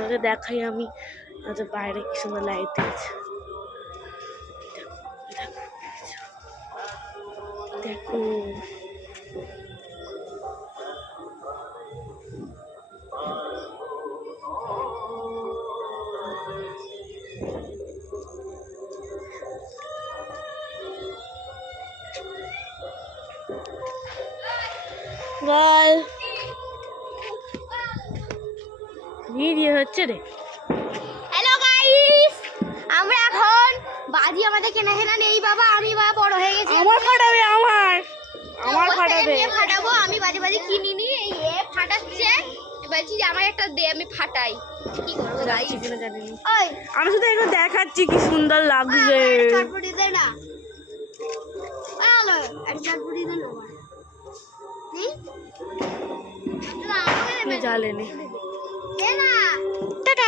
তোমাকে দেখাই আমি। আচ্ছা বাইরে কি সুন্দর লাইট দিয়েছে, দেখো। বল ভিডিও হচ্ছে রে। হ্যালো গাইস, আমরা এখন বাজি আমাদের কেনা নেই বাবা। আমি বাবা বড় হয়ে গেছি। আমার ফাটাবে, আমার ফাটাবে। ফাটাবো আমি। বাজি কিনিনি, এই এ ফাটাচ্ছে। বলছি যে আমার একটা দে, আমি ফাটাই। কি করবো গাইস? ওই আমি শুধু এগুলো দেখাচ্ছি কি সুন্দর লাগছে। চটপটি দে না, ভালো আর চটপটি দে না। হুম, জ্বালেনি দে না।